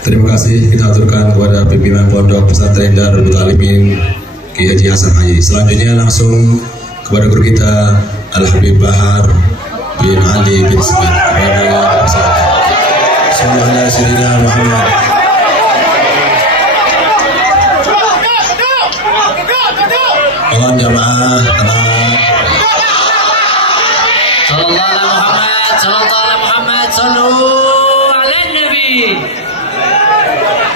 Terima kasih kita aturkan kepada pimpinan Pondok Pesantren Darul Muta'allimin Kiai Haji Hasan Haji. Selanjutnya langsung kepada guru kita Al Habib Bahar bin Ali bin Smith. Sallallahu alaihi Muhammad. Mohon jamaah tenang. Sallallahu alaihi Muhammad, sallu ala Nabi.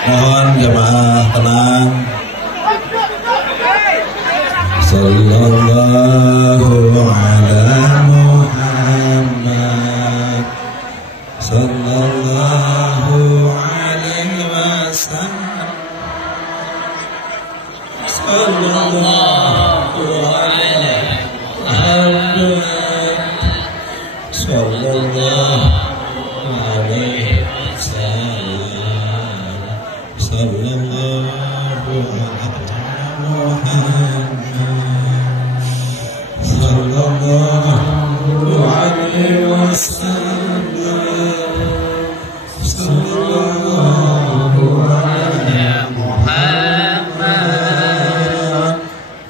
Mohon jamaah tenang. Sallallahu ala Muhammad, sallallahu alaihi wasallam, sallallahu alaihi Muhammad, sallallahu alaihi wasallam, sallallahu alaihi wasallam, sallallahu alaihi Muhammad,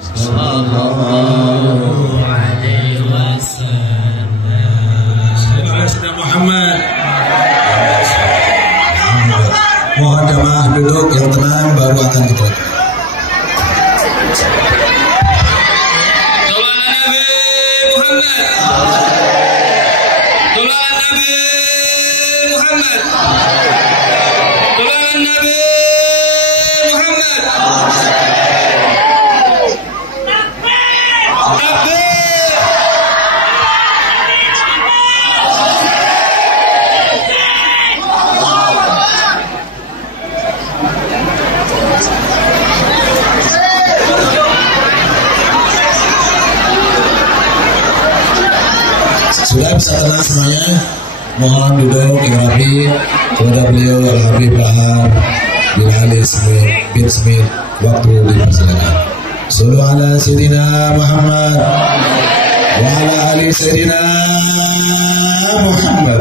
sallallahu alaihi wasallam. Sayyidina Muhammad. Mohon jamaah duduk yang tenang, baru akan kita. Sudah bisa tenang semuanya. Mohon duduk yang rapi kepada beliau Al Habib Bahar bin Ali bin Smith. Waktu dipersilakan. Sallu ala Sayyidina Muhammad wa ala ali Sayyidina Muhammad.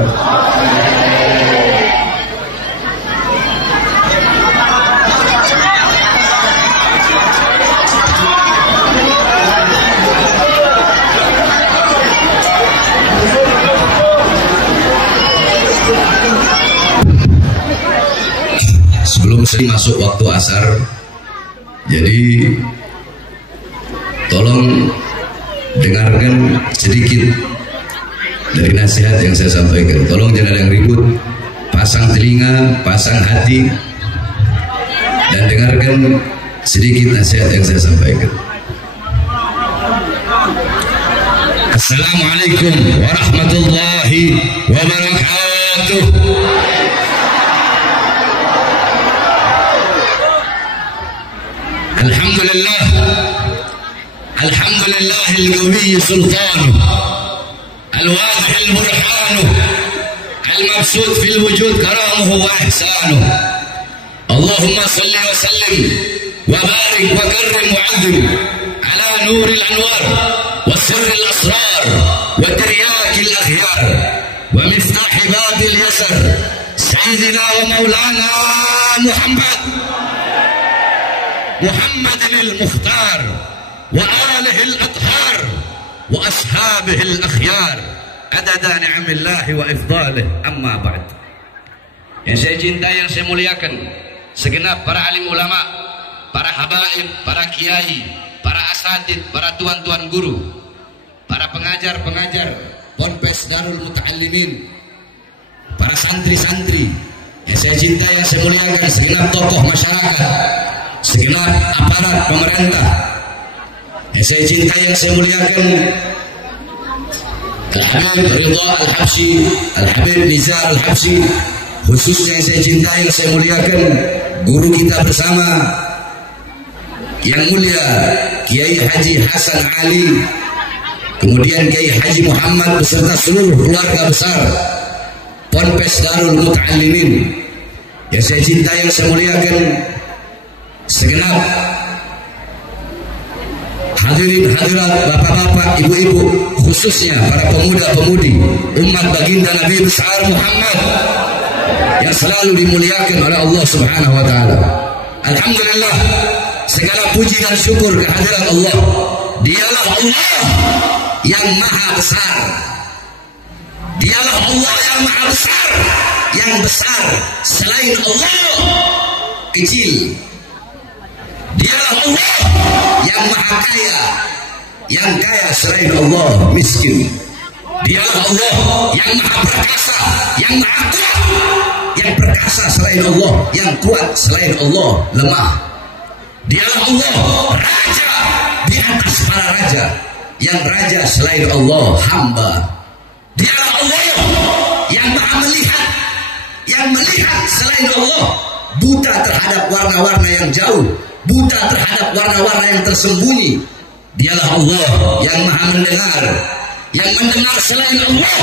Sebelum saya masuk waktu asar, jadi tolong dengarkan sedikit dari nasihat yang saya sampaikan. Tolong jangan ada yang ribut, pasang telinga, pasang hati, dan dengarkan sedikit nasihat yang saya sampaikan. Assalamualaikum warahmatullahi wabarakatuh. الحمد لله القوي سلطانه، الواضح البرهانه، المبسوط في الوجود كرامه وإحسانه. اللهم صل وسلم وبارك وكرم وعظم على نور الأنوار وسر الأسرار وترياك الأخيار ومفتاح باب اليسر سيدنا ومولانا محمد المختار وآله الأطهار وأصحابه الأخيار عدد نعم الله وإفضاله. أما بعد. Yang saya cintai, yang saya muliakan, segenap para alim ulama, para habaib, para kiai, para asatid, para tuan-tuan guru, para pengajar-pengajar Ponpes Darul Muta'allimin, para santri-santri yang saya cintai, yang saya muliakan, segenap tokoh masyarakat, segenap aparat pemerintah yang saya cintai, yang saya muliakan, Al-Habib Ridha Al-Habsyi, Al-Habib Nizar Al-Habsyi, khususnya yang saya cintai, yang saya muliakan, guru kita bersama yang mulia Kiai Haji Hasan Ali, kemudian Kiai Haji Muhammad beserta seluruh keluarga besar Ponpes Darul Muta'allimin yang saya cintai, yang saya muliakan, segenap hadirin hadirat, bapak-bapak, ibu-ibu, khususnya para pemuda-pemudi umat baginda Nabi besar Muhammad yang selalu dimuliakan oleh Allah Subhanahu wa taala. Alhamdulillah, segala puji dan syukur kehadirat Allah. Dialah Allah yang maha besar. Dialah Allah yang maha besar. Yang besar selain Allah kecil. Dialah Allah yang maha kaya. Yang kaya selain Allah miskin. Dialah Allah yang maha perkasa, yang maha kuat. Yang perkasa selain Allah, yang kuat selain Allah lemah. Dialah Allah raja di atas para raja. Yang raja selain Allah hamba. Dialah Allah yang maha melihat. Yang melihat selain Allah buta terhadap warna-warna yang jauh, buta terhadap warna-warna yang tersembunyi. Dialah Allah yang maha mendengar. Yang mendengar selain Allah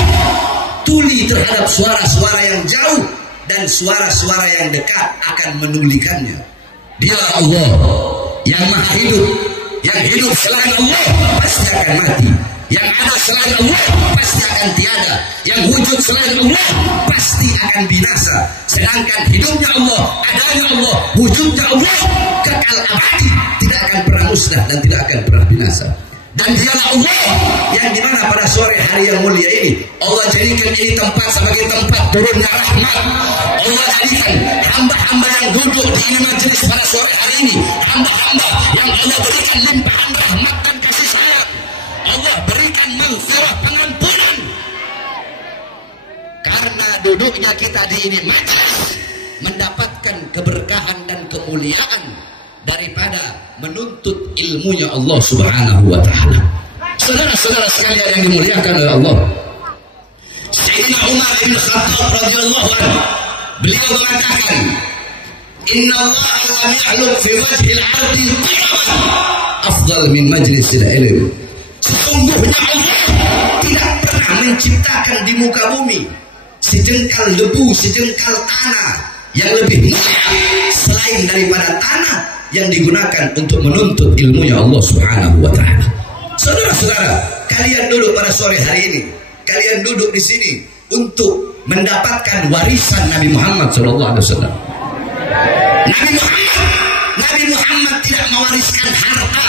tuli terhadap suara-suara yang jauh dan suara-suara yang dekat akan menulikannya. Dialah Allah yang maha hidup. Yang hidup selain Allah pasti akan mati. Yang ada selain Allah pasti akan tiada. Yang wujud selain Allah pasti akan binasa. Sedangkan hidupnya Allah, adanya Allah, wujudnya Allah kekal abadi, tidak akan pernah musnah dan tidak akan pernah binasa. Dan dialah Allah yang dimana pada sore hari yang mulia ini Allah jadikan ini tempat sebagai tempat turunnya rahmat. Allah jadikan hamba-hamba yang duduk di ini majelis pada sore hari ini hamba-hamba yang Allah berikan limpahan rahmat dan kasih sayang. Allah berikan maghfirah, pengampunan. Karena duduknya kita di ini majelis mendapatkan keberkahan dan kemuliaan daripada menuntut ilmunya Allah Subhanahu wa taala. Saudara-saudara sekalian yang dimuliakan oleh Allah, Sayyidina Umar bin Khattab radhiyallahu anhu beliau mengatakan, "Inna Allah lam yakhluq fi wajhil 'ardi tiraman afdal min majlisil ilm." Sesungguhnya Allah tidak pernah menciptakan di muka bumi sejengkal debu, sejengkal tanah yang lebih mulia selain daripada tanah yang digunakan untuk menuntut ilmunya Allah Subhanahu wa taala. Saudara-saudara, kalian duduk pada sore hari ini, kalian duduk di sini untuk mendapatkan warisan Nabi Muhammad SAW. Nabi Muhammad tidak mewariskan harta,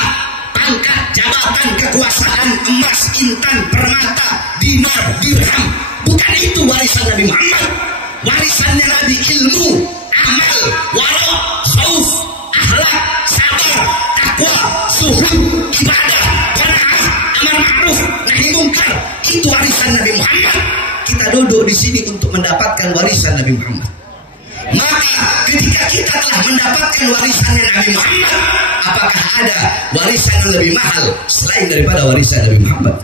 pangkat, jabatan, kekuasaan, emas, intan, permata, dinar, dirham. Bukan itu warisan Nabi Muhammad. Warisannya Nabi ilmu, amal, wara, khauf, akhlak, sabar, takwa, zuhud, ibadah, qanaah, amar ma'ruf, nahi mungkar. Itu warisan Nabi Muhammad. Kita duduk di sini untuk mendapatkan warisan Nabi Muhammad. Maka ketika kita telah mendapatkan warisannya Nabi Muhammad, apakah ada warisan yang lebih mahal selain daripada warisan Nabi Muhammad?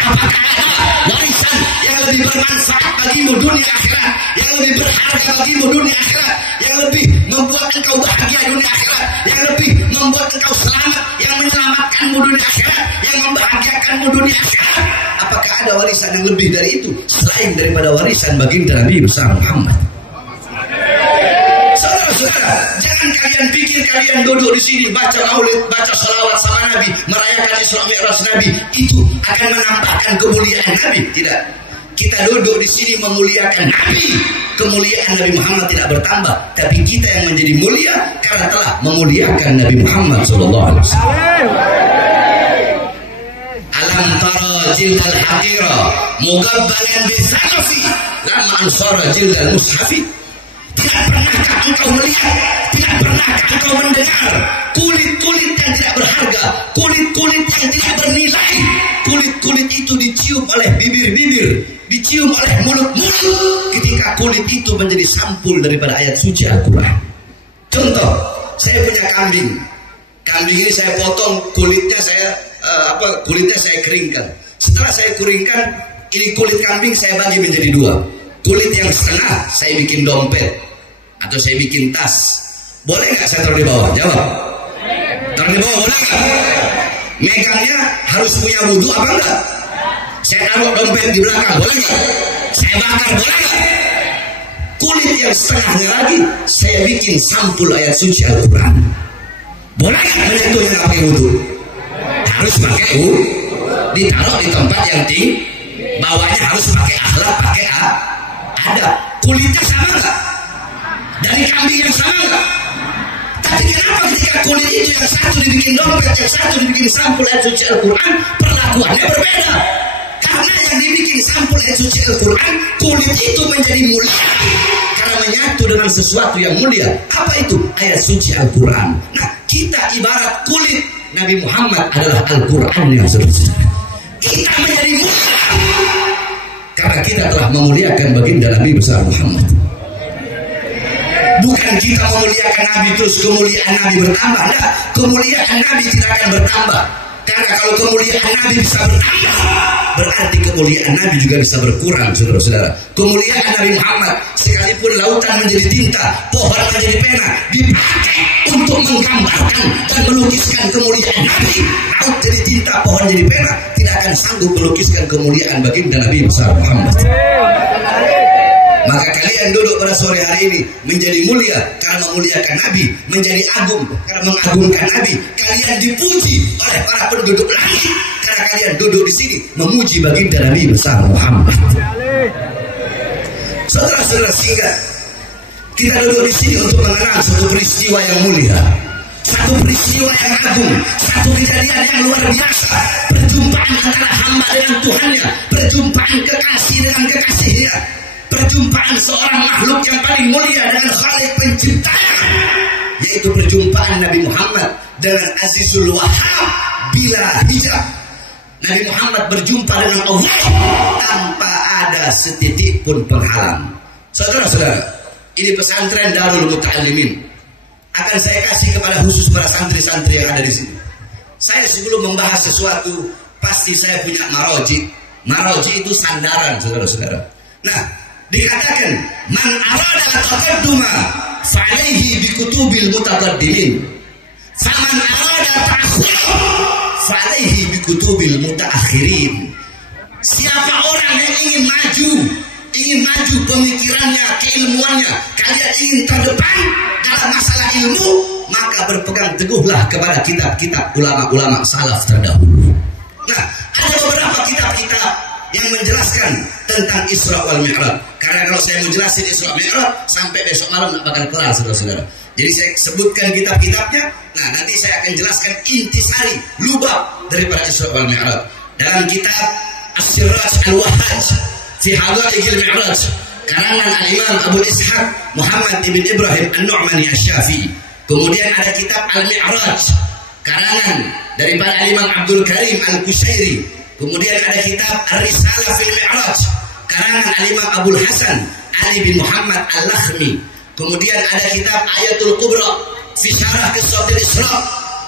Apakah ada warisan yang lebih bermanfaat bagimu dunia akhirat, yang lebih berharga bagimu dunia akhirat, yang lebih membuat engkau bahagia dunia akhirat, yang lebih membuat engkau selamat, yang menyelamatkanmu dunia akhirat, yang membahagiakanmu dunia akhirat? Apakah ada warisan yang lebih dari itu selain daripada warisan baginda Nabi besar Muhammad? Saudara-saudara, jangan kalian pikir kalian duduk di sini baca maulid, baca salawat sama Nabi, merayakan Isra Mi'raj Nabi itu akan menambahkan kemuliaan Nabi. Tidak. Kita duduk di sini memuliakan Nabi. Kemuliaan Nabi Muhammad tidak bertambah, tapi kita yang menjadi mulia karena telah memuliakan Nabi Muhammad SAW. Alam tara jildal haqira mugabbalan bisanafi lama ansara jildal mushafi. Tidak pernahkah engkau melihat, tidak pernahkah engkau mendengar kulit-kulit yang tidak berharga, kulit-kulit yang tidak bernilai, kulit-kulit itu dicium oleh bibir-bibir, dicium oleh mulut-mulut ketika kulit itu menjadi sampul daripada ayat suci Al-Quran. Contoh, saya punya kambing ini saya potong kulitnya, kulitnya saya keringkan. Setelah saya keringkan, ini kulit kambing saya bagi menjadi dua. Kulit yang setengah saya bikin dompet atau saya bikin tas. Boleh nggak saya taruh di bawah? Jawab. Taruh di bawah boleh nggak? Megangnya harus punya wudhu apa enggak? Saya taruh dompet di belakang boleh nggak? Saya bakar boleh nggak? Kulit yang setengahnya lagi saya bikin sampul ayat suci Al-Quran. Boleh nggak menyentuhnya nggak pakai wudhu? Harus pakai wudhu. Ditaruh di tempat yang tinggi. Bawahnya harus pakai akhlak, pakai adab. kulitnya sama nggak? Dari kambing yang sama nggak? Tapi kenapa ketika kulit itu yang satu dibikin dompet, yang satu dibikin sampul ayat suci Al-Quran, perlakuannya berbeda? Karena yang dibikin sampul ayat suci Al-Quran, kulit itu menjadi mulia karena menyatu dengan sesuatu yang mulia. Apa itu? Ayat suci Al-Quran. Nah, kita ibarat kulit, Nabi Muhammad adalah Al-Quran yang saudara-saudara. Kita menjadi mulia karena kita telah memuliakan baginda Nabi besar Muhammad. Bukan kita memuliakan Nabi terus kemuliaan Nabi bertambah. Nah, kemuliaan Nabi tidak akan bertambah. Karena kalau kemuliaan Nabi bisa bertambah, berarti kemuliaan Nabi juga bisa berkurang, saudara-saudara. Kemuliaan Nabi Muhammad, sekalipun lautan menjadi tinta, pohon menjadi pena, dipakai untuk menggambarkan dan melukiskan kemuliaan Nabi. Laut jadi tinta, pohon jadi pena, tidak akan sanggup melukiskan kemuliaan baginda Nabi besar Muhammad. Maka kalian duduk pada sore hari ini menjadi mulia karena memuliakan Nabi, menjadi agung karena mengagungkan Nabi. Kalian dipuji oleh para penduduk langit karena kalian duduk di sini memuji baginda Nabi besar Muhammad. Saudara-saudara, singkat kita duduk di sini untuk mengenang satu peristiwa yang mulia, satu peristiwa yang agung, satu kejadian yang luar biasa. Perjumpaan antara hamba dengan Tuhannya, perjumpaan kekasih dengan kekasihnya, perjumpaan seorang makhluk yang paling mulia dengan Khalik penciptanya, yaitu perjumpaan Nabi Muhammad dengan Azizul Wahhab bila hijab. Nabi Muhammad berjumpa dengan Allah tanpa ada setitik pun penghalang. Saudara-saudara, ini pesantren Darul Muta'allimin. Akan saya kasih kepada khusus para santri-santri yang ada di sini. Saya sebelum membahas sesuatu, pasti saya punya maroji. Maroji itu sandaran, saudara-saudara. Nah, dikatakan man arada taqadduma fa'alaihi bi kutubil mutaqaddimin, faman arada ta'khir fa'alaihi bi kutubil mutaakhirin. Siapa orang yang ingin maju pemikirannya, keilmuannya, kalian ingin terdepan dalam masalah ilmu, maka berpegang teguhlah kepada kitab-kitab ulama-ulama salaf terdahulu. Nah, ada beberapa kitab-kitab yang menjelaskan tentang Isra wal Mi'raj. Karena kalau saya mau jelasin Isra Mi'raj sampai besok malam nggak bakal kelar, saudara-saudara. Jadi saya sebutkan kitab-kitabnya. Nah, nanti saya akan jelaskan intisari, lubang daripada Isra wal Mi'raj dalam kitab As-Siraj Al-Wahhaj fi Hadaikil Mi'raj, karangan Al-Imam Abu Ishaq Muhammad ibn Ibrahim An-Nu'mani Asy-Syafi'i. Kemudian ada kitab Al-Mi'raj, karangan daripada Al-Imam Abdul Karim Al-Kushairi. Kemudian ada kitab Ar-Risalah fil Mi'raj, karangan Al-Imam Abul Hasan Ali bin Muhammad Al-Lakhmi. Kemudian ada kitab Ayatul Kubra fi Syarah Qissatil Isra,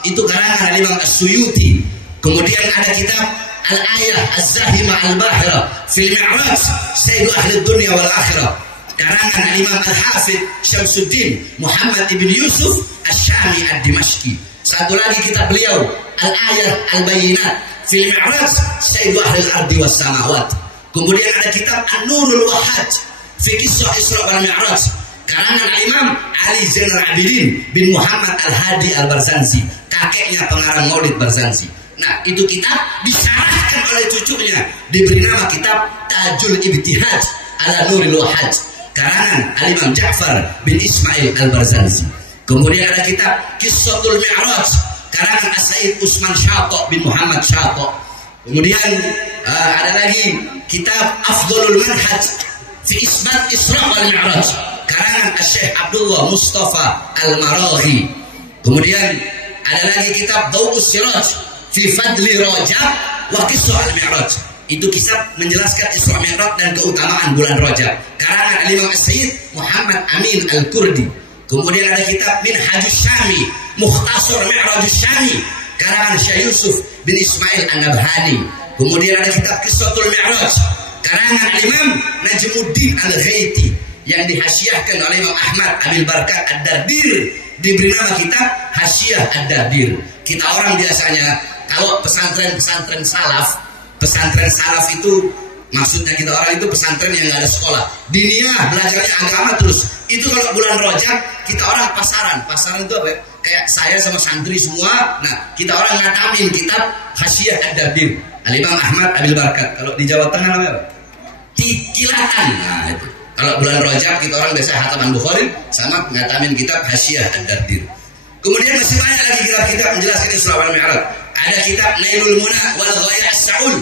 itu karangan Al-Imam As-Suyuti. Kemudian ada kitab Al-Ayah Az-Zahima Al-Bahira fil Mi'raj Sayyidu Ahli Dunya wal Akhirah, karangan Al-Imam Al-Hafidh Syamsuddin Muhammad ibn Yusuf Asy-Syami Ad-Dimashqi. Satu lagi kitab beliau Al-Ayah Al-Bayyinat fil Mi'raj Sayyidu Ahli Al-Ardi was Samawat. Kemudian ada kitab An-Nurul Wahhaj fi Qissah Isra wal Mi'raj, karangan Imam Ali Zainal Abidin bin Muhammad Al-Hadi Al-Barzansi, kakeknya pengarang Maulid Barzansi. Nah, itu kitab disyarahkan oleh cucunya, diberi nama kitab Tajul Ibtihaj ala Nurul Wahhaj, karangan Al-Imam Ja'far bin Ismail Al-Barzansi. Kemudian ada kitab Qissatul Mi'raj, karangan As-Said Usman Syata bin Muhammad Syata. Kemudian ada lagi kitab Afdhalul Manhaj fi Isbat Isra wal Mi'raj, karangan Syekh Abdullah Mustafa Al-Maraghi. Kemudian ada lagi kitab Dawus Siraj fi Fadli Rajab wa Qissah Al-Mi'raj, itu kisah menjelaskan Isra Mi'raj dan keutamaan bulan Rajab, karangan Imam As-Sayyid Muhammad Amin Al-Kurdi. Kemudian ada kitab Minhajus Syami Mukhtasar Mi'rajus Syami, karangan Syekh Yusuf bin Ismail An-Nabhani. Kemudian ada kitab Qissatul Mi'raj, karangan Imam Najmuddin Al-Ghaiti yang dihasyiahkan oleh Imam Ahmad Abil Barkat Ad-Dardir, diberi nama kitab Hasyiah Ad-Dardir. Kita orang biasanya kalau pesantren salaf itu maksudnya kita orang itu pesantren yang nggak ada sekolah, diniyah, belajarnya agama terus. Itu kalau bulan Rajab kita orang pasaran itu apa ya? Kayak saya sama santri semua. Nah, kita orang ngatamin kitab Hasyiah Ad-Dardir Al-Imam Ahmad Abil Barkat. Kalau di Jawa Tengah namanya apa? Kilatan. Nah, itu Kalau bulan Rajab kita orang biasa hataman Bukhari sama ngatamin kitab Hasyiah Ad-Dardir. Kemudian masih banyak lagi kitab-kitab menjelaskan Isra wal Mi'raj. Ada kitab Nailul Muna wal Ghaya As-Sa'ul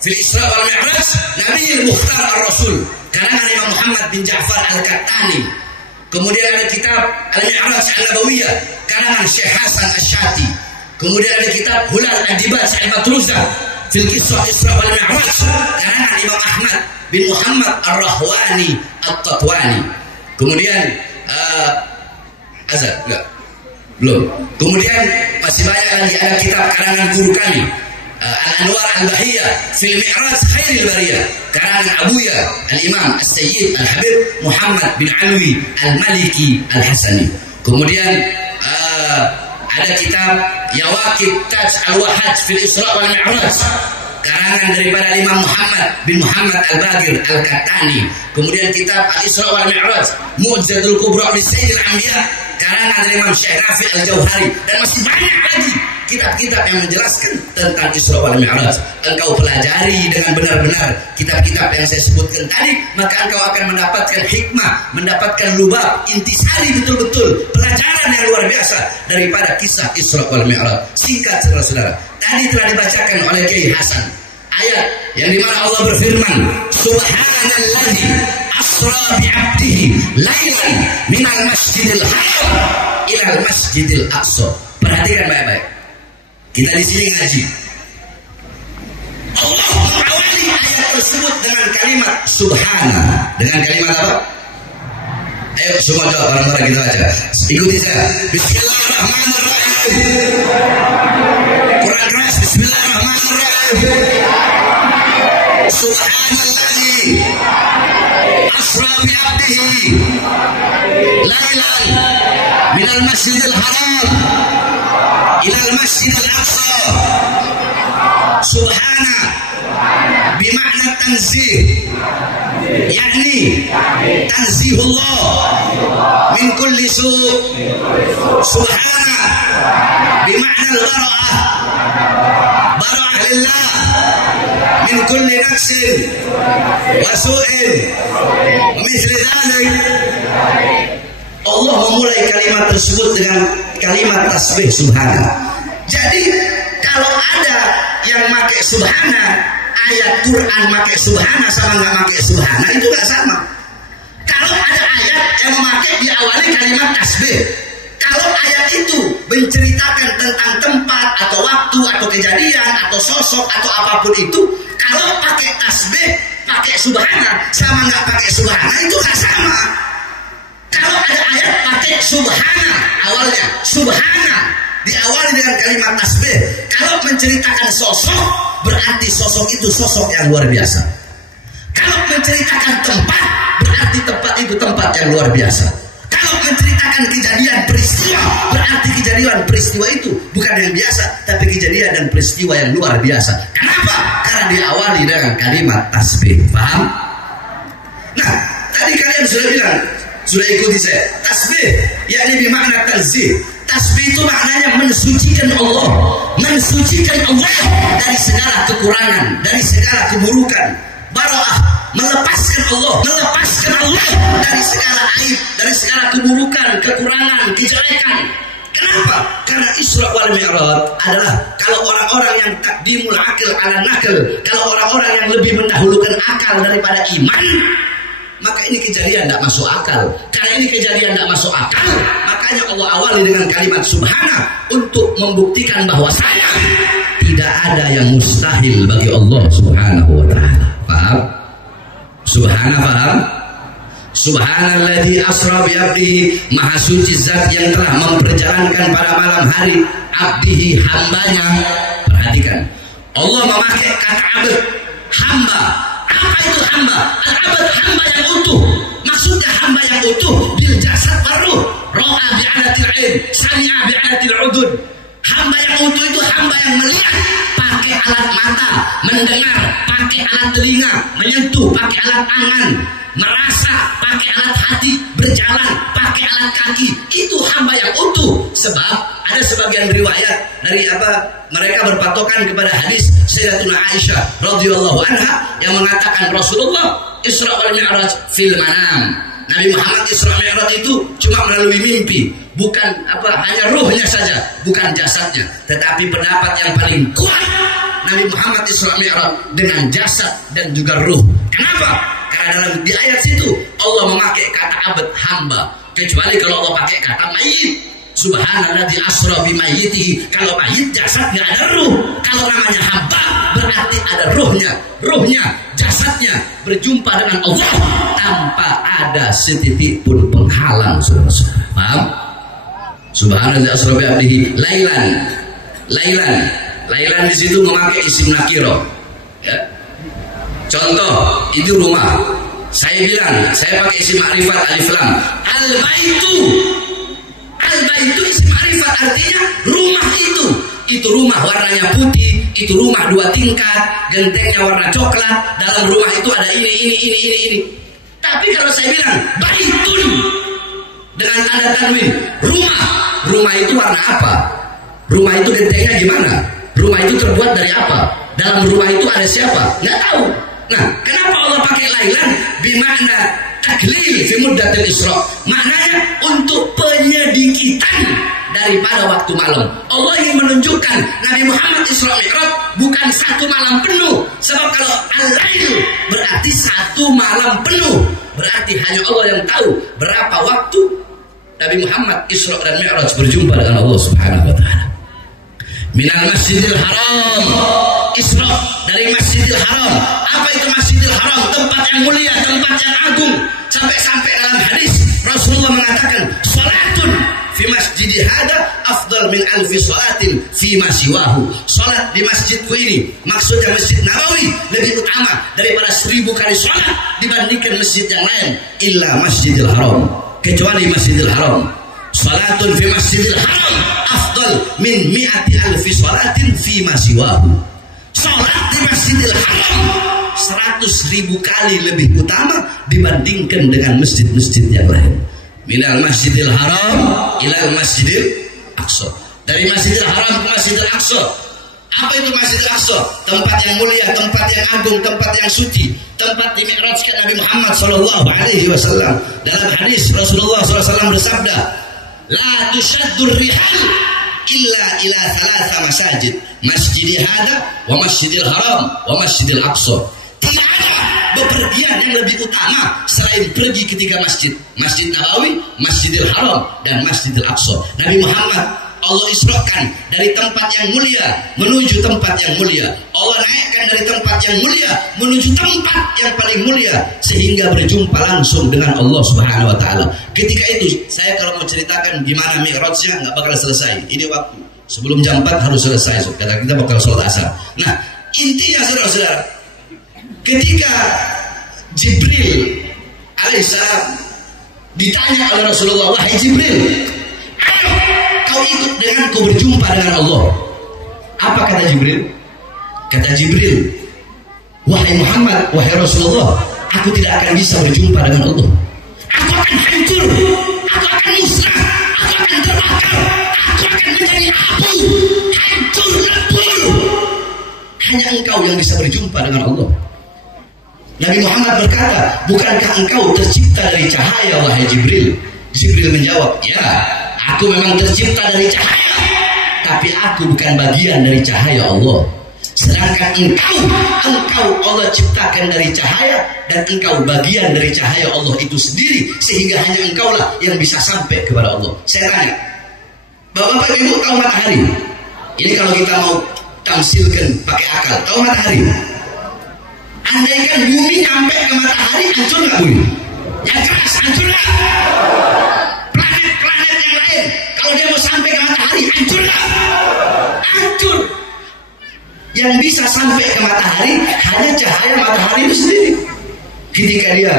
fil Isra wal Mi'raj Nabiul Mukhtar Ar-Rasul karangan Imam Muhammad bin Ja'far Al-Kattani. Kemudian ada kitab Al-Mi'raj An-Nabawiyah karangan Syekh Hasan Asy-Syati. Kemudian ada kitab Hulal Adibat Al-Matruza fil Qissah Isra wal Mi'raj karangan Imam Ahmad bin Muhammad Ar-Rahwani At-Tatwani. Kemudian azan enggak? Belum. Kemudian masih banyak lagi ada kitab karangan guru kami Al-Anwar Al-Bahiyah fil Mi'raj Khairil Bariyah karangan Abuya Al-Imam As-Sayyid Al-Habib Muhammad bin Alwi Al-Maliki Al-Hasani. Kemudian ada kitab Yawaqid Taj Al-Wahaj fil Isra wal Mi'raj karangan daripada Imam Muhammad bin Muhammad Al-Bagir Al-Kattani. Kemudian kitab Al-Isra wal Mi'raj Mu'jizatul Kubra li Sayyidil Anbiya karangan dari Imam Syekh Rafi' Al-Jauhari. Dan masih banyak lagi kitab-kitab yang menjelaskan tentang Isra wal Mi'raj. Engkau pelajari dengan benar-benar kitab-kitab yang saya sebutkan tadi, maka engkau akan mendapatkan hikmah, mendapatkan lubab, intisari betul-betul pelajaran yang luar biasa daripada kisah Isra wal Mi'raj. Singkat saudara-saudara, tadi telah dibacakan oleh Kiai Hasan ayat yang dimana Allah berfirman, Subhanalladzi asra bi'abdihi lailan minal masjidil haram ilal masjidil aqsa. Perhatikan baik-baik. Kita di sini ngaji. Allah mengawali ayat tersebut dengan kalimat Subhana. Dengan kalimat apa? Ayo semua jawab bareng-bareng kita baca. Ikuti saya. Bismillahirrahmanirrahim. Quran keras. Bismillahirrahmanirrahim. Subhanalladzi asra bi'abdihi lailan minal masjidil haram ilal masjidil aqsa. Subhana bimakna tanzih, yakni tanzihullah min kulli su'. Subhana bimakna al-bara'ah, bara'ah lillah min kulli nafsin wa su'in wa mithli dhalik. Allah memulai kalimat tersebut dengan kalimat tasbih subhana. Jadi kalau ada yang pakai subhana, ayat Quran pakai subhana sama nggak pakai subhana itu nggak sama. Kalau ada ayat yang memakai diawali kalimat tasbih, kalau ayat itu menceritakan tentang tempat atau waktu atau kejadian atau sosok atau apapun itu, kalau pakai tasbih pakai subhana sama nggak pakai subhana itu nggak sama. Kalau ada ayat pakai subhana awalnya, subhana diawali dengan kalimat tasbih. Kalau menceritakan sosok, berarti sosok itu sosok yang luar biasa. Kalau menceritakan tempat, berarti tempat itu tempat yang luar biasa. Kalau menceritakan kejadian peristiwa, berarti kejadian peristiwa itu bukan yang biasa, tapi kejadian dan peristiwa yang luar biasa. Kenapa? Karena diawali dengan kalimat tasbih. Paham? Nah, tadi kalian sudah bilang, sudah ikuti saya. Tasbih, yakni bermakna tanzih. Tasbih itu maknanya mensucikan Allah, mensucikan Allah dari segala kekurangan, dari segala keburukan. Bara'ah, melepaskan Allah dari segala aib, dari segala keburukan, kekurangan, kejelekan. Kenapa? Karena Isra wal Mi'raj adalah kalau orang-orang yang taqdimul akal ala nakal, kalau orang-orang yang lebih mendahulukan akal daripada iman, maka ini kejadian tidak masuk akal. Karena ini kejadian tidak masuk akal, makanya Allah awali dengan kalimat subhana untuk membuktikan bahwasanya tidak ada yang mustahil bagi Allah subhanahu wa ta'ala. Paham? Subhana, paham? Subhanalladzi asra bi'abdihi, maha suci zat yang telah memperjalankan pada malam hari abdihi, hambanya. Perhatikan, Allah memakai kata abd, hamba. Apa itu hamba? Al-abad, hamba yang utuh. Maksudnya hamba yang utuh bil jasad waruh. Ra'a bi'adatil ain, sami'a bi'adatil udud. Hamba yang utuh itu hamba yang melihat pakai alat mata, mendengar pakai alat telinga, menyentuh pakai alat tangan, merasa pakai alat hati, berjalan pakai alat kaki. Itu hamba yang utuh. Sebab ada sebagian riwayat dari mereka berpatokan kepada hadis Sayyidatuna Aisyah radhiyallahu anha yang mengatakan Rasulullah Isra wal Mi'raj fil manam. Nabi Muhammad Isra Mi'raj itu cuma melalui mimpi, bukan hanya ruhnya saja, bukan jasadnya. Tetapi pendapat yang paling kuat, Nabi Muhammad Isra Mi'raj dengan jasad dan juga ruh. Kenapa? Karena di ayat situ Allah memakai kata abad, hamba. Kecuali kalau Allah pakai kata mayit. Subhanalladzi asra bimayyitihi. Kalau mayit jasad nggak ada ruh. Kalau namanya hamba berarti ada ruhnya. Ruhnya, jasadnya berjumpa dengan Allah tanpa ada setitik pun penghalang. Paham? Subhanalladzi asra bi'abdihi lailan. Lailan di situ memakai isim nakiro. Ya. Contoh, itu rumah. Saya bilang, saya pakai isim ma'rifat alif lam. Al-baitu isim ma'rifat artinya rumah itu. Itu rumah warnanya putih, itu rumah 2 tingkat, gentengnya warna coklat, dalam rumah itu ada ini. Tapi kalau saya bilang baitun dengan tanda tanwin, rumah itu warna apa? Rumah itu gentengnya gimana? Rumah itu terbuat dari apa? Dalam rumah itu ada siapa? Nggak tahu. Nah, kenapa Allah pakai lailan? Bimakna taklil fi muddatil Isra. Maknanya untuk penyedikitan daripada waktu malam. Allah ingin menunjukkan Nabi Muhammad Isra Mi'raj bukan 1 malam penuh. Sebab kalau al-lail berarti 1 malam penuh. Berarti hanya Allah yang tahu berapa waktu Nabi Muhammad Isra dan Mi'raj berjumpa dengan Allah Subhanahu wa taala. Minal Masjidil Haram, Isra dari Masjidil Haram. Apa itu Masjidil Haram? Tempat yang mulia, tempat yang agung. Sampai-sampai dalam hadis Rasulullah mengatakan, salatun fi masjidi hada afdal min alfi salatin fi ma siwahu. Salat di masjidku ini, maksudnya Masjid Nabawi, lebih utama daripada 1000 kali salat dibandingkan masjid yang lain, illa Masjidil Haram, kecuali Masjidil Haram. Salatun fi masjidil haram afdal min 100,000 salatin fi ma siwahu. Salat di Masjidil Haram 100.000 kali lebih utama dibandingkan dengan masjid-masjid yang lain. Minal Masjidil Haram ilal Masjidil Aqsa. Dari Masjidil Haram ke Masjidil Aqsa. Apa itu Masjidil Aqsa? Tempat yang mulia, tempat yang agung, tempat yang suci, tempat dimi'rajkan Nabi Muhammad SAW. Dalam hadis Rasulullah SAW bersabda, la tushaddur rihal illa ila 3 masajid, masjidi hada wa masjidil haram wa masjidil aqsa. Tidak ada bepergian yang lebih utama selain pergi ke 3 masjid, Masjid Nabawi, Masjidil Haram dan Masjidil Aqsa. Nabi Muhammad Allah isrokan dari tempat yang mulia menuju tempat yang mulia. Allah naikkan dari tempat yang mulia menuju tempat yang paling mulia sehingga berjumpa langsung dengan Allah Subhanahu wa taala. Ketika itu saya kalau mau ceritakan gimana mi'rajnya nggak bakal selesai. Ini waktu sebelum jam 4 harus selesai. Karena kita bakal sholat asar. Nah, intinya saudara-saudara, ketika Jibril alaihissalam ditanya oleh Rasulullah, wahai Jibril, kau ikut denganku berjumpa dengan Allah. Apa kata Jibril? Kata Jibril, wahai Muhammad, wahai Rasulullah, aku tidak akan bisa berjumpa dengan Allah. Aku akan hancur, aku akan musnah, aku akan terbakar, aku akan menjadi abu, hancur lebur. Hanya engkau yang bisa berjumpa dengan Allah. Nabi Muhammad berkata, bukankah engkau tercipta dari cahaya, wahai Jibril? Jibril menjawab, ya, aku memang tercipta dari cahaya, tapi aku bukan bagian dari cahaya Allah. Sedangkan engkau Allah ciptakan dari cahaya, dan engkau bagian dari cahaya Allah itu sendiri, sehingga hanya engkaulah yang bisa sampai kepada Allah. Saya tanya, Bapak-bapak Ibu tahu matahari? Ini kalau kita mau tamsilkan pakai akal, tahu matahari? Andaikan bumi nyampe ke matahari, hancur nggak bumi? Yang keras, hancur nggak? Planet-planet yang lain, kalau dia mau sampai ke matahari, hancur nggak? Hancur. Yang bisa sampai ke matahari hanya cahaya matahari itu sendiri. Ketika dia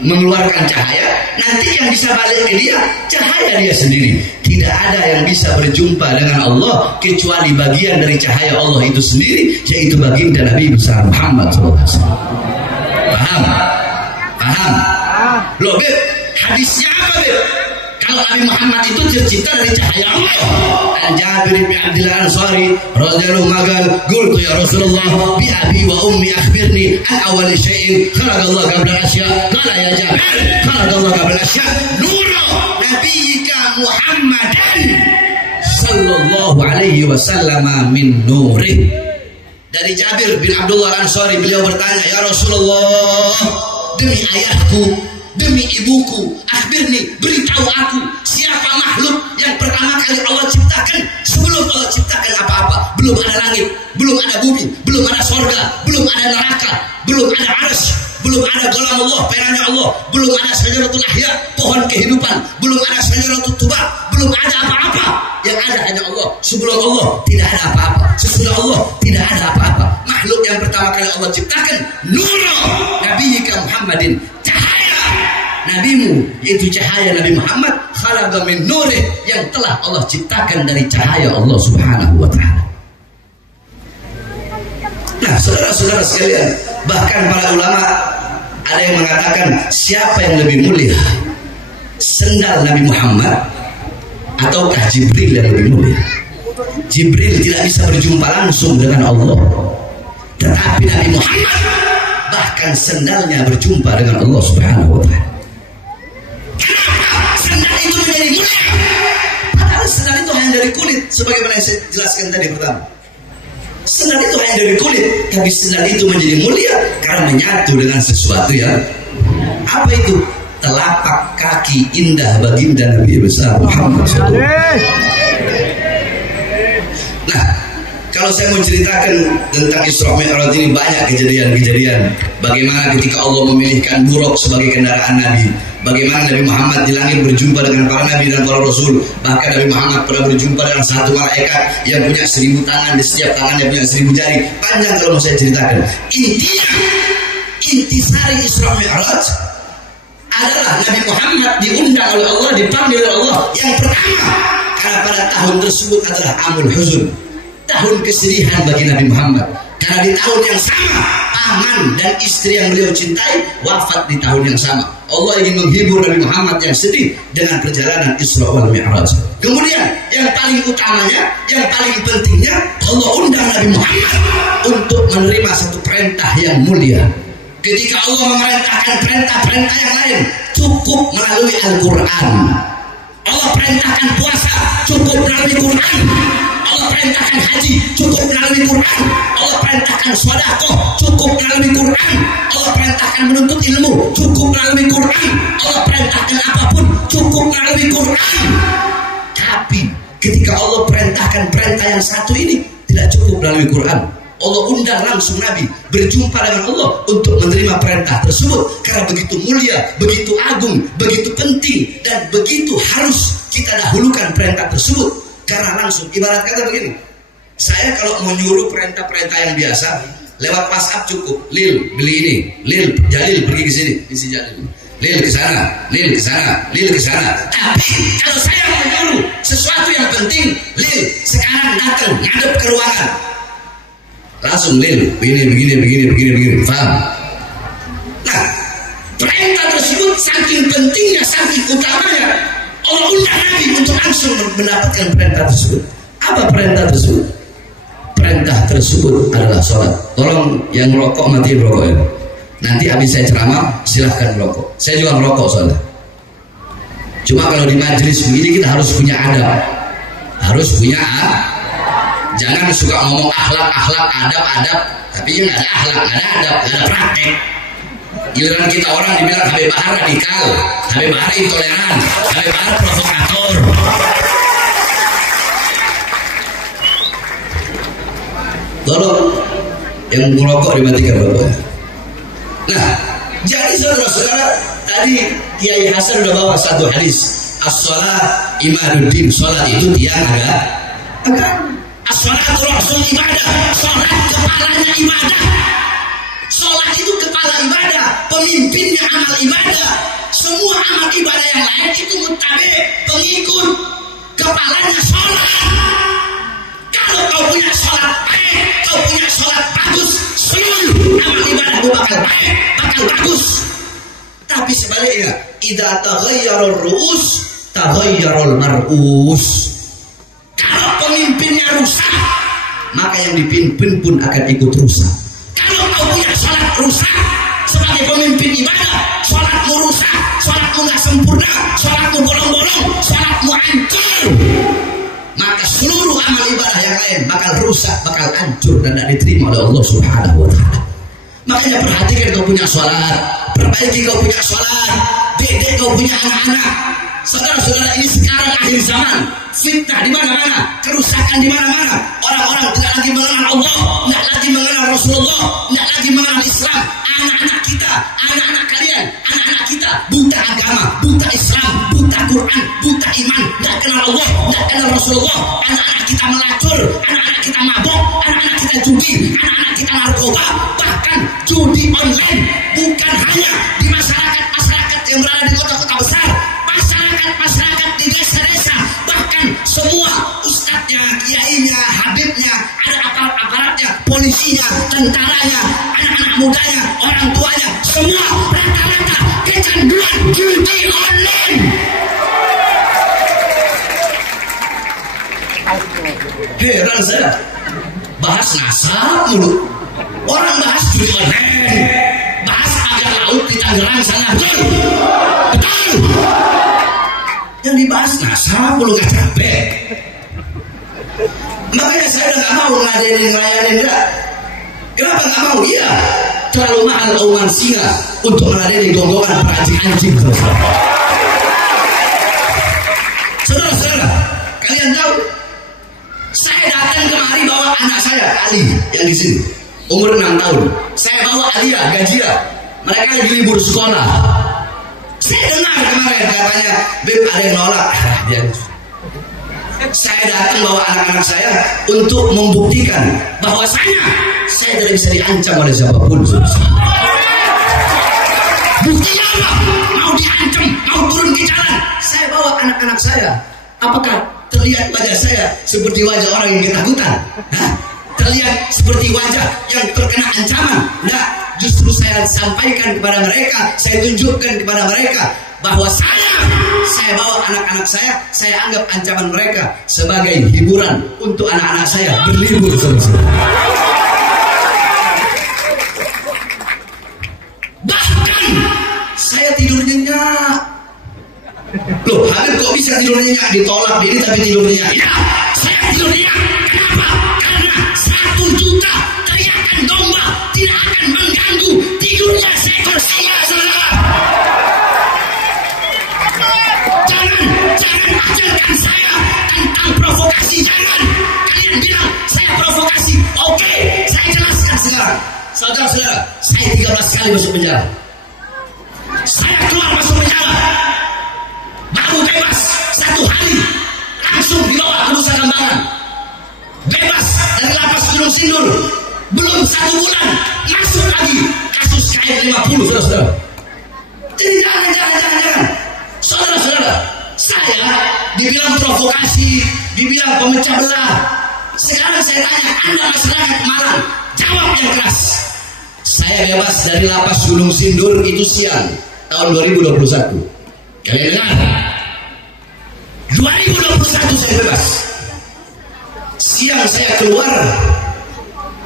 mengeluarkan cahaya, nanti yang bisa balik ke dia cahaya dia sendiri. Tidak ada yang bisa berjumpa dengan Allah kecuali bagian dari cahaya Allah itu sendiri, yaitu baginda Nabi besar Muhammad SAW. Paham? Paham? Loh, Beb, hadisnya apa, Beb? kalau Nabi Muhammad itu tercipta dari cahaya Allah. Dan Jabir bin Abdullah Ansari radhiyallahu magal, qultu ya Rasulullah bi abi wa ummi akhbirni an awwal syai'in khalaqa Allah qabla al-asya. Qala ya Jabir, khalaqa Allah qabla al-asya nuru nabiyyika Muhammadan sallallahu alaihi wasallam min nurih. Dari Jabir bin Abdullah Ansari, beliau bertanya, ya Rasulullah, demi ayahku, demi ibuku, akhbirni, beritahu aku siapa makhluk yang pertama kali Allah ciptakan sebelum Allah ciptakan apa-apa. Belum ada langit, belum ada bumi, belum ada sorga, belum ada neraka, belum ada arsy, belum ada golam Allah, peranya Allah, belum ada syajaratul ahya, pohon kehidupan, belum ada syajaratul tuba, belum ada apa-apa. Yang ada hanya Allah. Sebelum Allah tidak ada apa-apa, sesudah Allah tidak ada apa-apa. Makhluk yang pertama kali Allah ciptakan nur nabiyyika Muhammadin, cahaya nabimu, yaitu cahaya Nabi Muhammad, khalaqa min nurih, yang telah Allah ciptakan dari cahaya Allah Subhanahu wa taala. Nah, saudara-saudara sekalian, bahkan para ulama ada yang mengatakan siapa yang lebih mulia, sendal Nabi Muhammad ataukah Jibril yang lebih mulia? Jibril tidak bisa berjumpa langsung dengan Allah, tetapi Nabi Muhammad bahkan sendalnya berjumpa dengan Allah Subhanahu wa taala. Kenapa sendal itu menjadi mulia? Padahal sendal itu hanya dari kulit, sebagaimana yang saya jelaskan tadi pertama. Sendal itu hanya dari kulit, tapi sendal itu menjadi mulia karena menyatu dengan sesuatu yang apa itu? Telapak kaki indah baginda Nabi besar Muhammad SAW. Nah, kalau saya mau ceritakan tentang Isra Mi'raj ini, banyak kejadian-kejadian. Bagaimana ketika Allah memilihkan buruk sebagai kendaraan Nabi, bagaimana Nabi Muhammad di langit berjumpa dengan para Nabi dan para Rasul. Bahkan Nabi Muhammad pernah berjumpa dengan satu malaikat yang punya 1000 tangan, di setiap tangannya punya 1000 jari. Panjang kalau mau saya ceritakan. Intisari Isra Mi'raj adalah Nabi Muhammad diundang oleh Allah, dipanggil oleh Allah yang pertama, karena pada tahun tersebut adalah Amul Huzun, tahun kesedihan bagi Nabi Muhammad. Karena di tahun yang sama, paman dan istri yang beliau cintai wafat di tahun yang sama. Allah ingin menghibur Nabi Muhammad yang sedih dengan perjalanan Isra wal Mi'raj. Kemudian yang paling utamanya, yang paling pentingnya, Allah undang Nabi Muhammad untuk menerima satu perintah yang mulia. Ketika Allah memerintahkan perintah-perintah yang lain, cukup melalui Al-Quran. Allah perintahkan puasa, cukup melalui Quran. Allah perintahkan haji, cukup melalui Quran. Allah perintahkan sedekah, cukup melalui Quran. Allah perintahkan menuntut ilmu, cukup melalui Quran. Allah perintahkan apapun, cukup melalui Quran. Tapi ketika Allah perintahkan perintah yang satu ini, tidak cukup melalui Quran. Allah undang langsung Nabi berjumpa dengan Allah untuk menerima perintah tersebut, karena begitu mulia, begitu agung, begitu penting, dan begitu harus kita dahulukan perintah tersebut. Karena langsung, ibarat kata begini, saya kalau mau nyuruh perintah-perintah yang biasa lewat WhatsApp cukup, Lil beli ini, Lil Jalil pergi ke sini, isi Jalil, Lil ke sana, Lil ke sana, Lil ke sana. Tapi kalau saya mau nyuruh sesuatu yang penting, Lil sekarang datang ngadep ke ruangan, langsung Lil begini, paham? Nah, perintah tersebut saking pentingnya, saking utamanya, Allah undang Nabi untuk langsung mendapatkan perintah tersebut. Apa perintah tersebut? Perintah tersebut adalah sholat. Tolong yang merokok matiin rokoknya. Nanti habis saya ceramah silahkan merokok. Saya juga merokok soalnya. Cuma kalau di majelis begini kita harus punya adab. Harus punya adab. Jangan suka ngomong akhlak, adab, tapi yang ada akhlak, ada adab, ada praktek. Giliran kita orang dibilang Habib Bahar radikal, Habib Bahar intoleran, Habib Bahar provokator. Tolong yang merokok dimatikan rokoknya. Nah, jadi saudara-saudara, tadi Kiai Hasan sudah bawa satu hadis, as-shalat imaduddin, salat itu tiang agama. As-sholatu rasul ibadah, sholat kepalanya ibadah. Sholat itu kepala ibadah, pemimpinnya amal ibadah. Semua amal ibadah yang lain itu mutabe, pengikut. Kepalanya sholat. Kalau kau punya sholat baik, kau punya sholat bagus, seluruh amal ibadahmu bakal baik, bakal bagus. Tapi sebaliknya, idza taghayyara ar-ru'us taghayyarul mar'us. Kalau pemimpinnya rusak, maka yang dipimpin pun akan ikut rusak. Kalau kau punya sholat rusak sebagai pemimpin ibadah, sholatmu rusak, sholatmu nggak sempurna, sholatmu bolong-bolong, sholatmu hancur, maka seluruh amal ibadah yang lain bakal rusak, bakal hancur dan tidak diterima oleh Allah Subhanahu wa Ta'ala. Makanya perhatikan kau punya sholat, perbaiki kau punya sholat, didik kau punya anak-anak. Saudara-saudara, ini sekarang akhir zaman, fitnah di mana-mana, kerusakan di mana-mana. Orang-orang tidak lagi mengenal Allah, tidak lagi mengenal Rasulullah, tidak lagi mengenal Islam. Anak-anak kita, anak-anak kalian, anak-anak kita buta agama, buta Islam, buta Quran, buta iman, tidak kenal Allah, tidak kenal Rasulullah. Anak-anak kita melacur, anak-anak kita mabok, anak-anak kita judi, anak-anak kita narkoba, bahkan judi online. Bukan hanya di masyarakat yang berada di kota-kota besar, masyarakat di desa-desa, bahkan semua ustadznya, kiainya, habibnya, ada aparat-aparatnya, polisinya, tentaranya, anak-anak mudanya, orang tuanya, semua rata-rata kecanduan judi online. Heran saya, bahas NASA mulu, orang bahas judi online, bahas pagar laut di Tangerang sana, betul? Yang dibahas NASA perlu gak capek. Makanya saya udah gak mau ngelayanin enggak. Kenapa gak mau? Iya, terlalu mahal auman singa untuk meladeni gonggongan peracik anjing. Saudara-saudara, kalian tahu, saya datang kemari bawa anak saya Ali yang di sini umur 6 tahun. Saya bawa Alia, Gajia, mereka lagi libur sekolah. Saya dengar kemarin katanya, Beb ada yang nolak. Saya datang bawa anak-anak saya untuk membuktikan bahwasanya saya tidak bisa diancam oleh siapapun. Buktinya apa? Mau diancam, mau turun ke jalan, saya bawa anak-anak saya. Apakah terlihat wajah saya seperti wajah orang yang ketakutan? Hah? Terlihat seperti wajah yang terkena ancaman? Tidak. Justru saya sampaikan kepada mereka, saya tunjukkan kepada mereka bahwa saya bawa anak-anak saya anggap ancaman mereka sebagai hiburan untuk anak-anak saya berlibur sama-sama. Bahkan saya tidur nyenyak. Loh, Habib kok bisa tidur nyenyak? Ditolak ini tapi tidur nyenyak. Ya, saya tidur nyenyak. Kenapa? Karena 1 juta teriakan domba tidak akan mengganggu tidurnya seekor singa, saudara. Jangan ajarkan saya tentang provokasi. Jangan kalian bilang saya provokasi. Oke, saya jelaskan sekarang. Saudara-saudara, saya 13 kali masuk penjara. Saya keluar masuk penjara, baru bebas 1 hari, langsung dibawa ke Nusa Kambangan. Bebas dari lapas Gunung Sindur, belum 1 bulan masuk lagi kasus KM50, saudara-saudara. Jadi jangan. Saudara-saudara, saya dibilang provokasi, dibilang pemecah belah. Sekarang saya tanya, Anda masyarakat Malang, jawab yang keras. Saya bebas dari lapas Gunung Sindur itu siang tahun 2021. Kalian dengar? 2021 saya bebas. Siang saya keluar,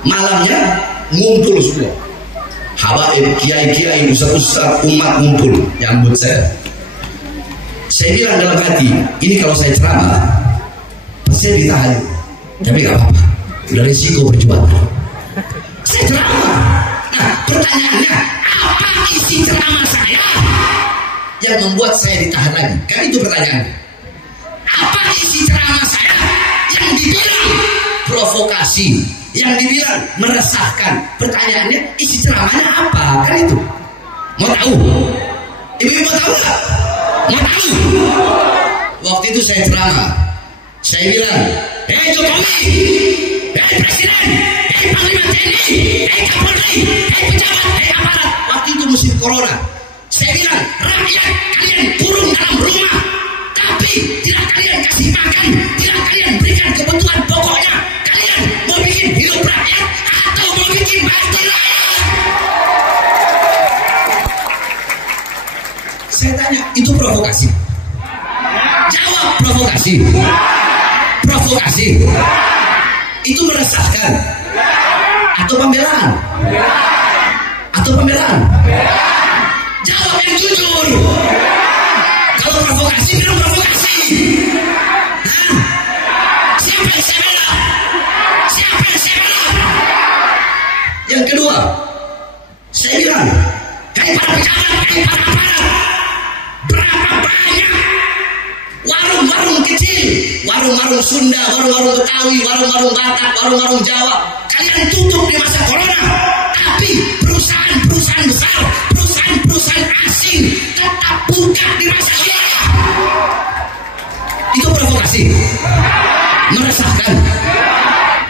malamnya ngumpul semua. Habaib, kiai-kiai, ustaz-ustaz, umat ngumpul nyambut saya. Saya bilang dalam hati, ini kalau saya ceramah pasti saya ditahan, tapi gak apa-apa, udah risiko perjuangan. Saya ceramah. Nah, pertanyaannya, apa isi ceramah saya yang membuat saya ditahan lagi? Kan itu pertanyaannya. Apa isi ceramah saya yang dibilang provokasi, yang dibilang meresahkan? Pertanyaannya, isi ceramahnya apa? Kan itu. Mau tahu? Ibu-ibu mau tahu nggak? Mau tahu? Waktu itu saya ceramah, saya bilang, hei Jokowi, hei Presiden, hei Panglima TNI, hei Kapolri, hei pejabat, hei aparat. Waktu itu musim corona, saya bilang, rakyat kalian kurung dalam rumah, tapi tidak kalian kasih makan, tidak kalian berikan kebutuhan pokoknya. Kalian mau bikin hidup rakyat atau mau bikin mati rakyat? Saya tanya, itu provokasi? Jawab provokasi. Provokasi. Itu meresahkan atau pembelaan? Atau pembelaan? Jawab yang jujur. Kalau provokasi, bilang provokasi. Siapa yang saya bela? Siapa yang saya bela? Yang kedua, saya bilang, hai para pejabat, hai para aparat, berapa banyak warung-warung kecil, warung-warung Sunda, warung-warung Betawi, warung-warung Batak, warung-warung Jawa, kalian tutup di masa corona, tapi perusahaan-perusahaan besar, perusahaan-perusahaan asing tetap buka di masa corona. Itu provokasi, meresahkan.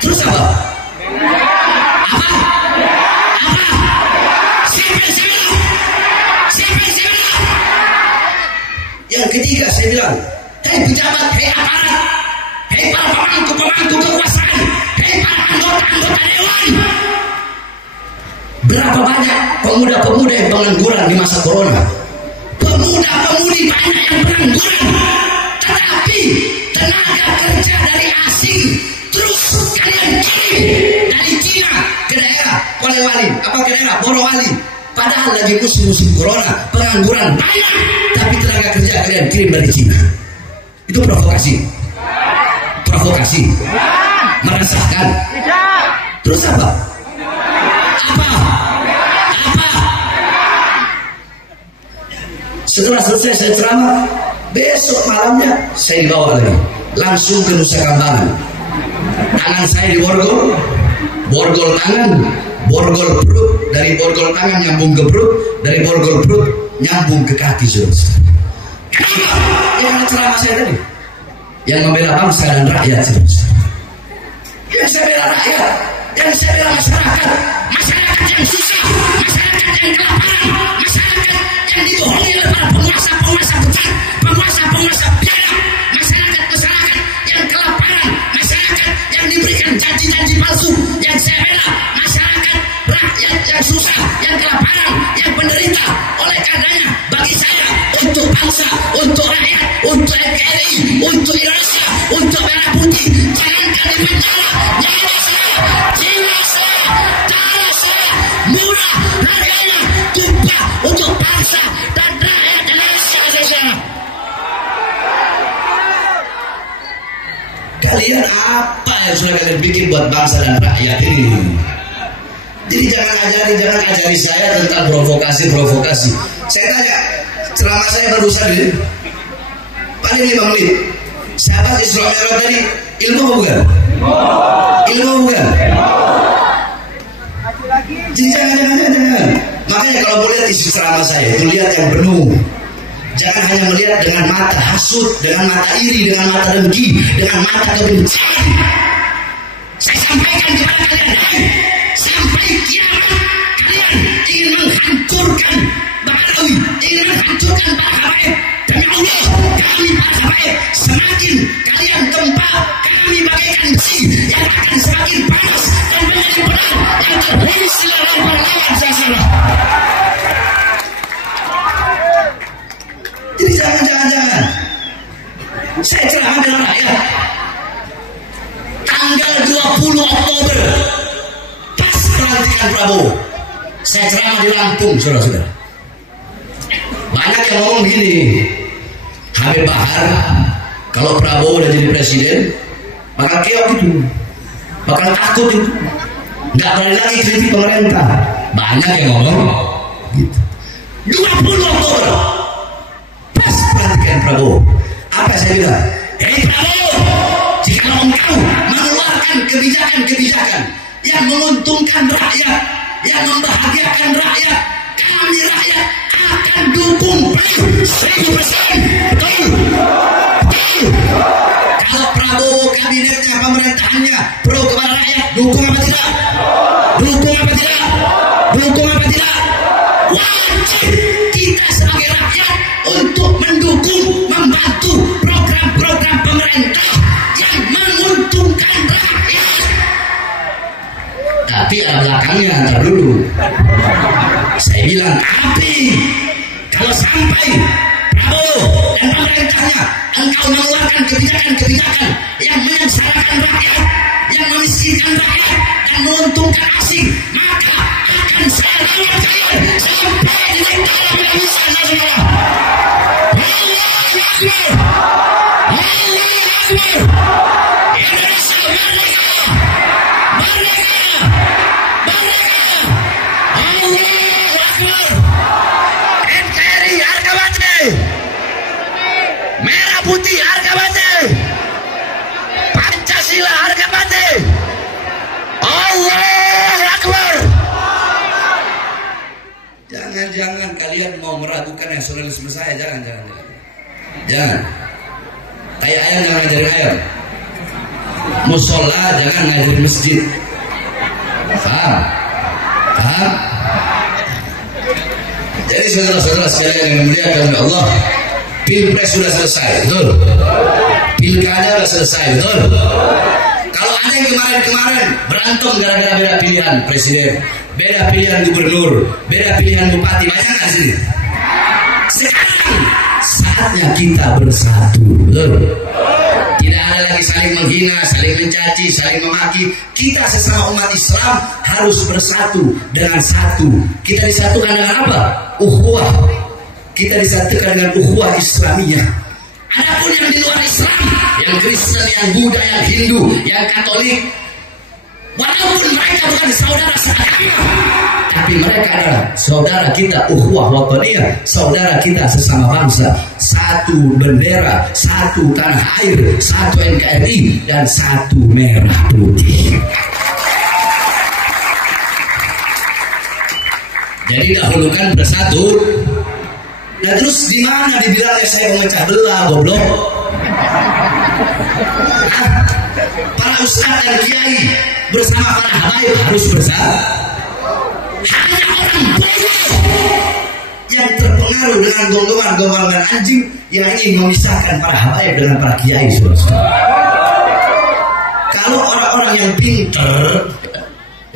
Terus apa? Apa? Siapa yang saya bilang? Siapa yang saya bilang? Yang ketiga saya bilang, hei pejabat, hei aparat, hei para pemangku kekuasaan, hei para anggota dewan. Berapa banyak pemuda-pemuda yang pengangguran di masa corona? Pemuda-pemudi banyak yang pengangguran, tetapi tenaga kerja dari asing terus kalian kirim dari Cina ke daerah Polewali, apa ke daerah Morowali. Padahal lagi musim-musim corona, pengangguran banyak, tapi tenaga kerja kalian kirim dari Cina. Itu provokasi. Provokasi. Meresahkan. Terus apa? Apa? Setelah selesai saya ceramah, besok malamnya saya dibawa lagi langsung ke Nusa Kambangan. Tangan saya di borgol tangan, borgol perut, dari borgol tangan nyambung ke perut, dari borgol perut nyambung ke kaki. Kenapa? Yang ceramah saya tadi, yang membela bangsa dan rakyat. Yang saya bela rakyat, yang saya bela masyarakat, masyarakat yang susah, masyarakat yang kelaparan, masyarakat yang dibohongi oleh para penguasa besar, penguasa biadab, masyarakat yang kelaparan, masyarakat yang diberikan janji-janji palsu. Yang saya bela masyarakat rakyat yang susah, yang kelaparan, yang menderita. Oleh karenanya bagi saya, untuk bangsa, untuk rakyat, untuk NKRI, untuk Indonesia, untuk merah putih, jangankan di penjara, nyawa saya, darah saya murah harganya, tumpah untuk bangsa dan rakyat Indonesia. Kalian apa yang sudah kalian bikin buat bangsa dan rakyat ini? Jadi jangan ajari saya tentang provokasi. Saya tanya, ceramah saya barusan ini paling 5 menit. Sahabat Isra Mi'raj tadi ilmu bukan? Ilmu bukan? Jadi jangan. Makanya kalau mau lihat isi ceramah saya itu lihat yang penuh. Jangan hanya melihat dengan mata hasut, dengan mata iri, dengan mata dengki, dengan mata kebencian. Saya sampaikan kepada kalian, sampai kiamat kalian ingin menghancurkan Ba'alawi, ingin menghancurkan para habaib. Demi Allah, kami para habaib, semakin kalian tempat, kami bagaikan besi yang akan semakin panas dan menjadi pedang yang terhisi oleh pahlawan Zazzara. Jadi jangan. Saya ceramah dengan rakyat tanggal 20 Oktober pas pelantikan Prabowo. Saya ceramah di Lampung, saudara-saudara. Banyak yang ngomong begini, Habib Bahar, kalau Prabowo udah jadi presiden, bakal keok itu, bakal takut itu, nggak berani lagi kritik pemerintah. Banyak yang ngomong gitu. 20 Oktober pas pelantikan Prabowo, apa saya bilang? Hei Prabowo, jika engkau mengeluarkan kebijakan-kebijakan yang menguntungkan rakyat, yang membahagiakan rakyat, kami rakyat akan dukung 1000%. Betul. Kalau Prabowo kabinetnya, pemerintahannya pro kepada rakyat, dukung apa tidak? Wajib kita sebagai rakyat untuk mendukung, membantu program-program pemerintah yang menguntungkan rakyat. Tapi ada belakangnya, ntar dulu. Saya bilang, tapi kalau sampai Prabowo dan pemerintahnya engkau Merah putih harga mati. Pancasila harga mati. Allahu Akbar. Jangan kalian mau meragukan nasionalisme saya. Jangan. Kayak ayam jangan ngajarin ayam. Musola jangan ngajarin masjid. Paham? Jadi saudara-saudara sekalian yang dimuliakan oleh Allah, Pilpres sudah selesai, betul? Pilkada sudah selesai, betul? Kalau ada yang kemarin berantem gara-gara beda pilihan presiden, beda pilihan gubernur, beda pilihan bupati, banyak nggak sih? Sekarang saatnya kita bersatu, betul? Tidak ada lagi saling menghina, saling mencaci, saling memaki. Kita sesama umat Islam harus bersatu dengan satu. Kita disatukan dengan apa? Ukhuwah. Kita disatukan dengan ukhuwah Islamiyah. Adapun yang di luar Islam, yang Kristen, yang Buddha, yang Hindu, yang Katolik, walaupun mereka bukan saudara seagama, tapi mereka adalah saudara kita, ukhuwah wataniyah, saudara kita sesama bangsa, satu bendera, satu tanah air, satu NKRI, dan satu merah putih. Jadi dahulukan bersatu. Nah terus di mana dibilangnya saya memecah belah, goblok? Para ustaz dan kiai bersama para habaib harus bersatu. Hanya orang bodoh yang terpengaruh dengan golongan anjing yang ingin memisahkan para habaib dengan para kiai, saudara. Kalau orang-orang yang pinter,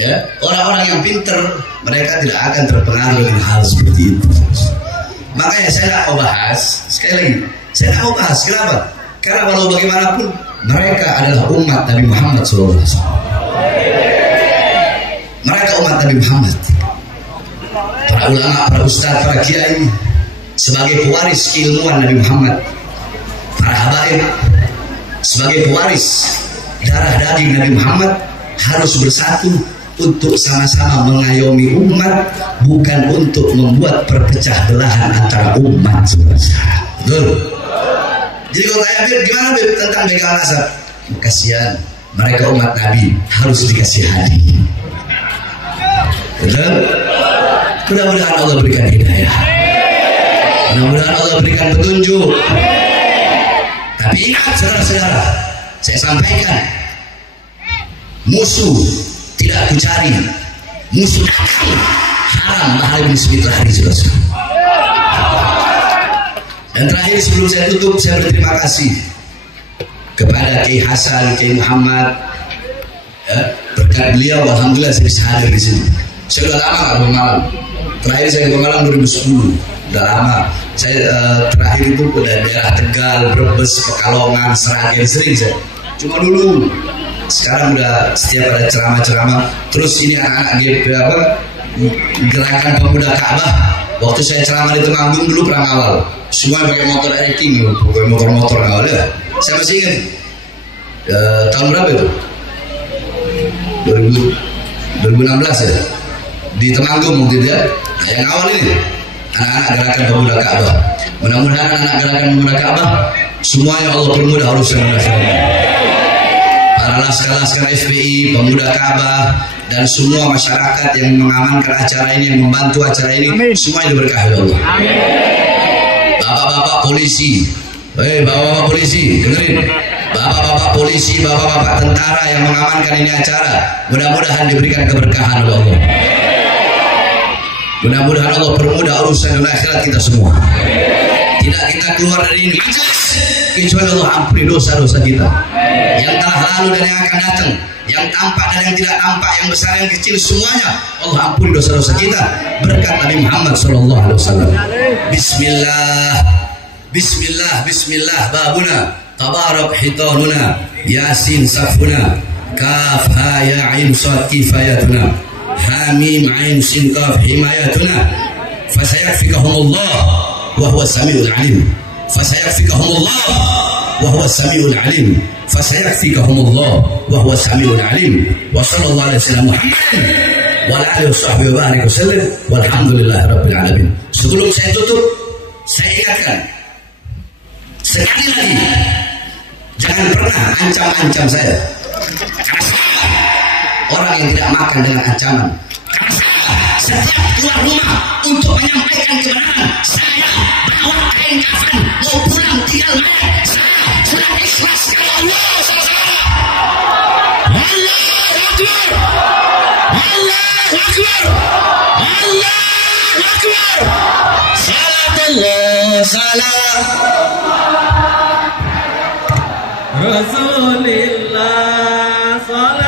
ya, orang-orang yang pinter, mereka tidak akan terpengaruh dengan hal seperti itu. Makanya saya tidak mau bahas, sekali lagi, saya tidak mau bahas. Kenapa? Karena walau bagaimanapun mereka adalah umat Nabi Muhammad SAW. Mereka umat Nabi Muhammad. Para ulama, para ustaz, para kiai sebagai pewaris keilmuan Nabi Muhammad. Para habaib sebagai pewaris darah daging Nabi Muhammad harus bersatu untuk sama-sama mengayomi umat, bukan untuk membuat perpecah belahan antara umat, saudara-saudara. Betul? Jadi kalau tanya Beb, gimana Beb tentang begal nasab? Kasihan, mereka umat Nabi harus dikasihani. Betul? Mudah-mudahan Allah berikan hidayah. Mudah-mudahan Allah berikan petunjuk. Tapi ingat saudara-saudara, saya sampaikan, musuh tidak aku cari, musuh haram mahal bismillah hari saudara. Dan terakhir sebelum saya tutup, saya berterima kasih kepada Kiai Hasan, Kiai Muhammad, ya, berkat beliau alhamdulillah saya bisa hadir di sini. Saya sudah lama nggak bermalam. Terakhir saya bermalam 2010, udah lama. Saya terakhir itu ke daerah Tegal, Brebes, Pekalongan, Seragen, sering saya. Cuma dulu. Sekarang udah setiap ada ceramah-ceramah. Terus ini anak-anak gerakan pemuda Ka'bah. Waktu saya ceramah di Temanggung dulu perang awal, semua pakai motor Eking, pakai motor-motor awal ya. Saya masih ingat tahun berapa itu? 2016 ya. Di Temanggung waktu itu ya. Nah, yang awal ini anak-anak gerakan pemuda Ka'bah. Mudah-mudahan anak gerakan pemuda Ka'bah semuanya Allah permudah urusan masyarakat. Para laskar-laskar FPI, pemuda Ka'bah, dan semua masyarakat yang mengamankan acara ini, yang membantu acara ini, semuanya diberkahi Allah. Bapak-bapak polisi, bapak-bapak polisi, dengerin. Bapak-bapak polisi, bapak-bapak tentara yang mengamankan ini acara, mudah-mudahan diberikan keberkahan oleh Allah. Mudah-mudahan Allah permudah urusan dunia akhirat kita semua. Tidak kita keluar dari ini kecuali Allah ampuni dosa-dosa kita yang telah lalu dan yang akan datang, yang tampak dan yang tidak tampak, yang besar yang kecil, semuanya Allah ampuni dosa-dosa kita berkat Nabi Muhammad SAW. Bismillah, Bismillah, Bismillah. Babuna tabarak hitanuna, yasin safuna, kaf ha ya ain sad kifayatuna, hamim ain sin kaf himayatuna, fasayakfikahumullah wa huwa samiul alim, fasayakfikahumullah wa huwa samiul alim, fasayakfikahumullah wa huwa samiul alim. Wa sallallahu alaihi wasallam Muhammad wa ala alihi washabbihi wa barik wasallam walhamdulillahirabbil alamin. Sebelum saya tutup, saya ingatkan Sekali lagi, jangan pernah ancam-ancam saya. Orang yang tidak makan dengan ancaman. Setiap keluar rumah untuk menyampaikan kebenaran, saya bawa kain kafan, mau pulang tinggal mayat. Saya sudah ikhlas kalau Allah SWT. Allahu Akbar, Allahu Akbar, Allahu Akbar. Salatullah salam Rasulillah salam.